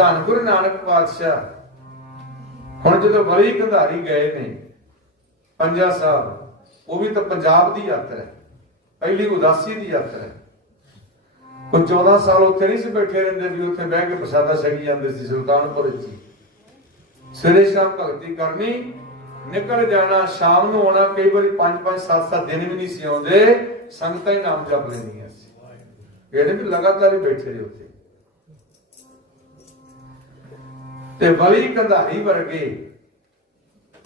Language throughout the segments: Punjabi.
ਧੰਨ ਗੁਰੂ ਨਾਨਕ ਪਾਤਸ਼ਾਹ। ਹੁਣ ਜਦੋਂ ਬਲੀ ਕੰਧਾਰੀ ਗਏ ਨੇ, ਪੰਜਾ ਸਾਹਿਬ ਉਹ ਵੀ ਤਾਂ ਪੰਜਾਬ ਦੀ ਯਾਤਰਾ ਹੈ। ਪਹਿਲੀ ਉਦਾਸੀ ਦੀ ਯਾਤਰਾ ਹੈ। ਉਹ 14 ਸਾਲ ਉੱਥੇ ਨਹੀਂ ਸੀ ਬੈਠੇ ਰਹਿੰਦੇ ਵੀ ਉੱਥੇ ਬਹਿ ਕੇ ਪ੍ਰਸਾਦਾ ਛਕੀ ਜਾਂਦੇ ਸੀ ਸੁਲਤਾਨਪੁਰ ਵਿੱਚ। ਸਵੇਰੇ ਸ਼ਾਮ ਭਗਤੀ ਕਰਨੀ, ਨਿਕਲ ਜਾਣਾ, ਸ਼ਾਮ ਨੂੰ ਆਉਣਾ, ਕਈ ਵਾਰੀ 5 5 7 7 ਦਿਨ ਵੀ ਨਹੀਂ ਸੀ ਆਉਂਦੇ, ਸੰਗਤਾਂ ਹੀ ਨਾਮ ਜਪ ਲੈਂਦੀਆਂ ਸੀ। ਇਹਨੇ ਵੀ ਲਗਾਤਾਰ ਹੀ ਬੈਠੇ ਰਹੇ ਉੱਥੇ। ਤੇ ਬਲੀ ਕੰਧਾਰੀ ਵਰਗੇ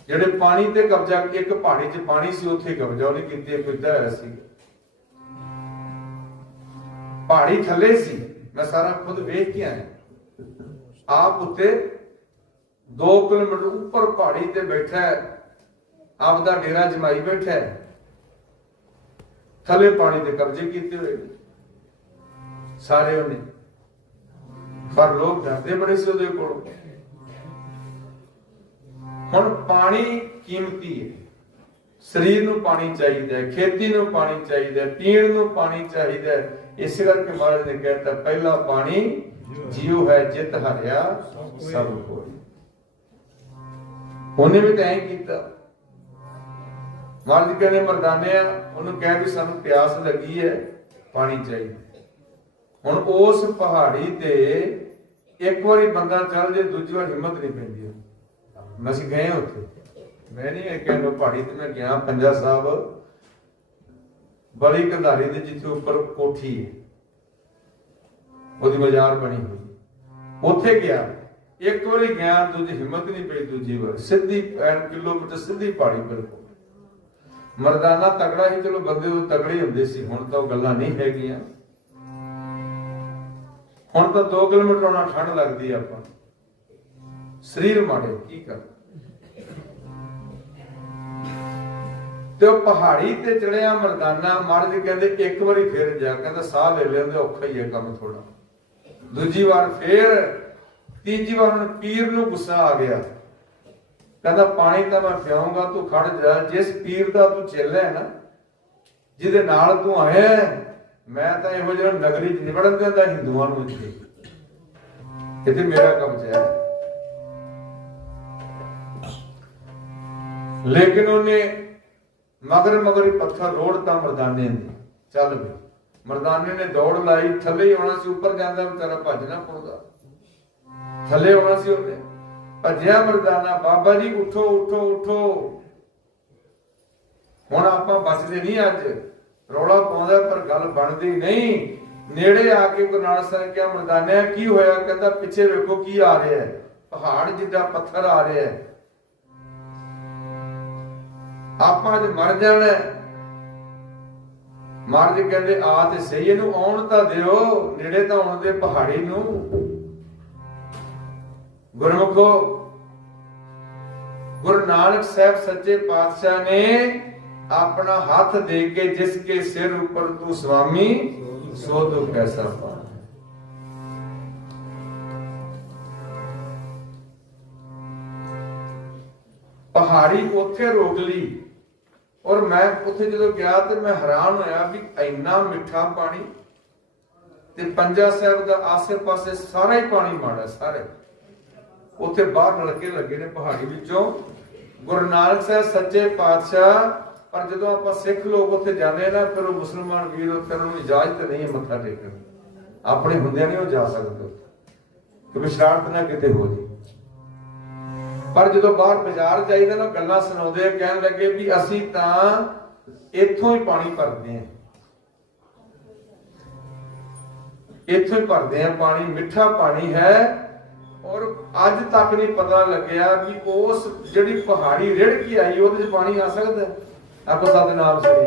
ਜਿਹੜੇ ਪਾਣੀ ਤੇ ਕਬਜ਼ਾ, ਇੱਕ ਪਹਾੜੀ 'ਚ ਪਾਣੀ ਸੀ, ਉੱਥੇ ਕਬਜ਼ਾ ਉਹਨੇ ਕੀਤੀ ਕੁੱਦਾ ਹੋਇਆ ਸੀ। ਪਹਾੜੀ ਥੱਲੇ ਸੀ। ਮੈਂ ਸਾਰਾ ਖੁਦ ਵੇਖ ਕੇ ਆਇਆ। ਆਪ ਉੱਤੇ 2 ਕਿਲੋਮੀਟਰ ਉੱਪਰ ਪਹਾੜੀ ਤੇ ਬੈਠਾ ਹੈ। ਆਪ ਦਾ ਡੇਰਾ ਜਮਾਈ ਬੈਠਾ ਥੱਲੇ ਪਾਣੀ ਦੇ ਕਬਜ਼ੇ ਕੀਤੇ ਹੋਏ ਸਾਰੇ ਉਹਨੇ। ਪਰ ਲੋਕ ਡਰਦੇ ਬੜੇ ਸੀ ਉਹਦੇ ਕੋਲੋਂ। ਹੁਣ ਪਾਣੀ ਕੀਮਤੀ ਹੈ। ਸਰੀਰ ਨੂੰ ਪਾਣੀ ਚਾਹੀਦਾ ਹੈ, ਖੇਤੀ ਨੂੰ ਪਾਣੀ ਚਾਹੀਦਾ ਹੈ, ਪੀਣ ਨੂੰ ਪਾਣੀ ਚਾਹੀਦਾ ਹੈ। ਇਸ ਕਰਕੇ ਮਹਾਰਾਜ ਨੇ ਕਹਿਤਾ ਪਹਿਲਾ ਪਾਣੀ ਜੀਉ ਹੈ, ਜਿਤ ਹਰਿਆ ਸਭ ਕੋਈ ਉਹਨੇ ਵੀ ਤਾਂ ਐਂ ਕੀਤਾ। ਮਹਾਰਾਜ ਕਹਿੰਦੇ, ਮਰਦਾਨਿਆ, ਉਹਨੂੰ ਕਹਿ ਵੀ ਸਾਨੂੰ ਪਿਆਸ ਲੱਗੀ ਹੈ, ਪਾਣੀ ਚਾਹੀਦਾ ਹੁਣ ਉਸ ਪਹਾੜੀ ਤੇ ਇੱਕ ਵਾਰੀ ਬੰਦਾ ਚੱਲ ਜੇ, ਦੂਜੀ ਵਾਰ ਹਿੰਮਤ ਨਹੀਂ ਪੈਂਦੀ ਅਸੀਂ ਗਏ ਉੱਥੇ। ਮੈਂ ਨਹੀਂ ਇਹ ਕਹਿੰਦਾ ਪਹਾੜੀ ਤੇ ਮੈਂ ਗਿਆ, ਪੰਜਾ ਸਾਹਿਬ ਬੜੀ ਕੰਧਾਰੀ ਦੇ ਜਿੱਥੇ ਉੱਪਰ ਕੋਠੀ ਹੈ। ਉਹਦੀ ਬਾਜ਼ਾਰ ਬਣੀ ਹੋਈ। ਉੱਥੇ ਗਿਆ। ਇੱਕ ਵਾਰੀ ਗਿਆ, ਦੂਜੀ ਹਿੰਮਤ ਨਹੀਂ ਪਈ, ਦੂਜੀ ਵਾਰ। ਸਿੱਧੀ ਐਨ ਕਿਲੋਮੀਟਰ ਸਿੱਧੀ ਪਹਾੜੀ ਬਿਲਕੁਲ ਮਰਦਾਨਾ ਤਗੜਾ ਹੀ ਚਲੋ ਬੰਦੇ ਉਹ ਤਗੜੇ ਹੁੰਦੇ ਸੀ। ਹੁਣ ਤਾਂ ਉਹ ਗੱਲਾਂ ਨਹੀਂ ਹੈਗੀਆਂ। ਹੁਣ ਤਾਂ 2 ਕਿਲੋਮੀਟਰ ਆਉਣਾ ਠੰਡ ਲੱਗਦੀ ਆਪਾਂ ਨੂੰ। ਸਰੀਰ ਮਾੜੇ, ਕੀ ਕਰ? ਤੇ ਉਹ ਪਹਾੜੀ ਤੇ ਚੜਿਆ ਮਰਦਾਨਾ ਮਹਾਰਾਜ ਕਹਿੰਦੇ ਇੱਕ ਵਾਰੀ ਫੇਰ ਜਾ, ਕਹਿੰਦਾ ਸਾਹ ਲੈ ਲੈਂਦੇ, ਔਖਾ ਹੀ ਹੈ ਕੰਮ ਥੋੜਾ ਦੂਜੀ ਵਾਰ ਫੇਰ, ਤੀਜੀ ਵਾਰ ਹੁਣ ਪੀਰ ਨੂੰ ਗੁੱਸਾ ਆ ਗਿਆ। ਕਹਿੰਦਾ ਪਾਣੀ ਤਾਂ ਮੈਂ ਪਿਆਉਂਗਾ, ਤੂੰ ਖੜ ਜਾ, ਜਿਸ ਪੀਰ ਦਾ ਤੂੰ ਚੱਲਿਆ ਹੈ ਨਾ, ਜਿਹਦੇ ਨਾਲ ਤੂੰ ਆਇਆ ਮੈਂ ਤਾਂ ਇਹੋ ਜਿਹਾ ਨਗਰੀ ਚ ਨਿਵੜਨ ਦਿੰਦਾ, ਹਿੰਦੂਆਂ ਨੂੰ ਇੱਥੇ। ਇੱਥੇ ਮੇਰਾ ਕਬਜ਼ਾ ਹੈ। ਲੇਕਿਨ ਉਹਨੇ ਮਗਰ ਮਗਰ ਹੀ ਪੱਥਰ ਰੋੜਤਾ ਮਰਦਾਨੇ ਨੇ, ਚੱਲ ਵੀ। ਮਰਦਾਨੇ ਨੇ ਦੌੜ ਲਾਈ, ਥੱਲੇ ਹੀ ਆਉਣਾ ਸੀ, ਉੱਪਰ ਜਾਂਦਾ, ਵਿਚਾਰਾ ਭੱਜਣਾ ਪਊਗਾ ਥੱਲੇ ਆਉਣਾ ਸੀ ਉਹਨੇ। ਭੱਜਿਆ ਮਰਦਾਨਾ, ਬਾਬਾ ਜੀ ਉਠੋ ਉਠੋ ਉਠੋ। ਹੁਣ ਆਪਾਂ ਬਚਦੇ ਨਹੀਂ ਅੱਜ। ਰੌਲਾ ਪਾਉਂਦਾ, ਪਰ ਗੱਲ ਬਣਦੀ ਨਹੀਂ। ਨੇੜੇ ਆ ਕੇ ਗੁਰੂ ਨਾਨਕ ਸਾਹਿਬ ਕਿਹਾ, ਮਰਦਾਨਿਆ, ਕੀ ਹੋਇਆ? ਕਹਿੰਦਾ, ਪਿੱਛੇ ਵੇਖੋ ਕੀ ਆ ਰਿਹਾ ਹੈ। ਪਹਾੜ ਜਿੱਡਾ ਪੱਥਰ ਆ ਰਿਹਾ ਹੈ। ਆਪਾਂ ਅੱਜ ਮਰ ਜਾਣਾ ਹੈ। ਮਹਾਰਾਜ ਕਹਿੰਦੇ, ਆ ਤੇ ਸਹੀ, ਇਹਨੂੰ ਆਉਣ ਤਾਂ ਦਿਓ, ਨੇੜੇ ਤਾਂ ਆਉਣ ਦੇ ਪਹਾੜੀ ਨੂੰ। ਗੁਰਮੁਖੋ, ਗੁਰੂ ਨਾਨਕ ਸਾਹਿਬ ਸੱਚੇ ਪਾਤਸ਼ਾਹ ਨੇ ਆਪਣਾ ਹੱਥ ਦੇ ਕੇ, ਜਿਸ ਕੇ ਸਿਰ ਉੱਪਰ ਤੂੰ ਸੁਆਮੀ ਸੋ ਤੂੰ ਕੈਸਾ ਪਾ ਪਹਾੜੀ ਉੱਥੇ ਰੋਕ ਲਈ। ਔਰ ਮੈਂ ਉੱਥੇ ਜਦੋਂ ਗਿਆ ਤੇ ਮੈਂ ਹੈਰਾਨ ਹੋਇਆ ਵੀ ਇੰਨਾ ਮਿੱਠਾ ਪਾਣੀ ਤੇ ਪੰਜਾ ਸਾਹਿਬ ਦਾ ਆਸੇ-ਪਾਸੇ ਸਾਰਾ ਹੀ ਪਾਣੀ ਮਾੜਾ ਸਾਰੇ। ਉੱਥੇ ਬਾਹਰ ਨਲਕੇ ਲੱਗੇ ਨੇ ਪਹਾੜੀ ਵਿੱਚੋਂ। ਗੁਰੂ ਨਾਨਕ ਸਾਹਿਬ ਸੱਚੇ ਪਾਤਸ਼ਾਹ, ਪਰ ਜਦੋਂ ਆਪਾਂ ਸਿੱਖ ਲੋਕ ਉੱਥੇ ਜਾਂਦੇ ਨਾ, ਫਿਰ ਉਹ ਮੁਸਲਮਾਨ ਵੀਰ ਉੱਥੇ ਉਹਨਾਂ ਨੂੰ ਇਜਾਜ਼ਤ ਨਹੀਂ ਹੈ ਮੱਥਾ ਟੇਕਣ। ਆਪਣੇ ਹੁੰਦਿਆਂ ਨਹੀਂ ਉਹ ਜਾ ਸਕਦੇ ਕਿਉਂਕਿ ਸ਼ਰਾਰਤ ਨਾ ਕਿਤੇ ਹੋ ਜੇ ਪਰ ਜਦੋਂ ਬਾਹਰ ਬਾਜ਼ਾਰ ਜਾਈਦਾ ਨਾ, ਗੱਲਾਂ ਸੁਣਾਉਂਦੇ ਆ, ਕਹਿਣ ਲੱਗੇ ਵੀ ਅਸੀਂ ਤਾਂ ਇੱਥੋਂ ਹੀ ਪਾਣੀ ਭਰਦੇ ਆ। ਇੱਥੋਂ ਹੀ ਭਰਦੇ ਆ ਪਾਣੀ, ਮਿੱਠਾ ਪਾਣੀ ਹੈ। ਔਰ ਅੱਜ ਤੱਕ ਨਹੀਂ ਪਤਾ ਲੱਗਿਆ ਵੀ ਉਸ ਜਿਹੜੀ ਪਹਾੜੀ ਰਿੜ ਕੇ ਆਈ, ਉਹਦੇ 'ਚ ਪਾਣੀ ਆ ਸਕਦਾ ਆਪਾਂ ਸਤ ਨਾਮ ਸ੍ਰੀ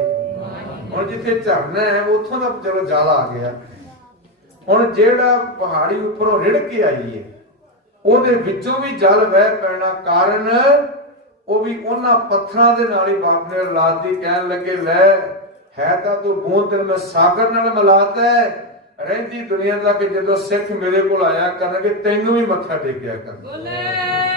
ਹੁਣ ਜਿੱਥੇ ਝਰਨਾ ਹੈ, ਉੱਥੋਂ ਦਾ ਚਲੋ ਜਲ ਆ ਗਿਆ। ਹੁਣ ਜਿਹੜਾ ਪਹਾੜੀ ਉੱਪਰੋਂ ਰਿੜ ਕੇ ਆਈ ਹੈ ਉਹਦੇ ਵਿੱਚੋਂ ਵੀ ਜਲ ਵਹਿ ਪੈਣਾ ਕਾਰਨ ਉਹ ਵੀ ਉਹਨਾਂ ਪੱਥਰਾਂ ਦੇ ਨਾਲ ਹੀ ਬਾਪ ਨੇ ਲਾਤੀ ਕਹਿਣ ਲੱਗੇ, ਲੈ, ਹੈ ਤਾਂ ਤੂੰ ਬੂੰਦ ਤੇ ਮੈਂ ਸਾਗਰ ਨਾਲ ਮਿਲਾਤਾ ਹੈ। ਰਹਿੰਦੀ ਦੁਨੀਆ ਦਾ ਕਿ ਜਦੋਂ ਸਿੱਖ ਮੇਰੇ ਕੋਲ ਆਇਆ ਕਰਨਗੇ, ਤੈਨੂੰ ਵੀ ਮੱਥਾ ਟੇਕਿਆ ਕਰ ਬੋਲੇ।